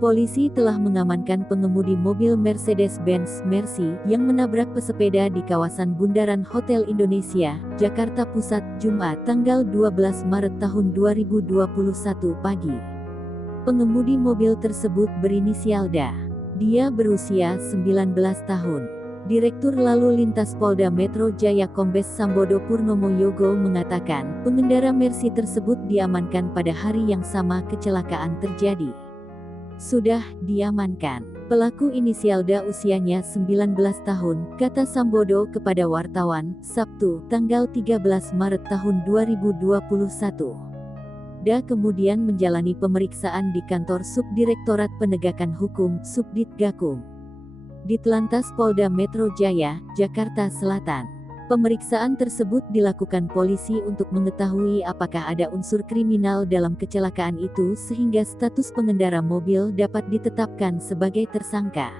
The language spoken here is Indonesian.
Polisi telah mengamankan pengemudi mobil Mercedes-Benz Mercy yang menabrak pesepeda di kawasan Bundaran Hotel Indonesia, Jakarta Pusat, Jumat, tanggal 12 Maret tahun 2021 pagi. Pengemudi mobil tersebut berinisial DA. Dia berusia 19 tahun. Direktur Lalu Lintas Polda Metro Jaya Kombes Sambodo Purnomo Yogo mengatakan, pengendara Mercy tersebut diamankan pada hari yang sama kecelakaan terjadi. Sudah diamankan. Pelaku inisial DA usianya 19 tahun, kata Sambodo kepada wartawan, Sabtu, tanggal 13 Maret tahun 2021. DA kemudian menjalani pemeriksaan di kantor Subdirektorat Penegakan Hukum, Subdit Gakum, Ditlantas Polda Metro Jaya, Jakarta Selatan. Pemeriksaan tersebut dilakukan polisi untuk mengetahui apakah ada unsur kriminal dalam kecelakaan itu sehingga status pengendara mobil dapat ditetapkan sebagai tersangka.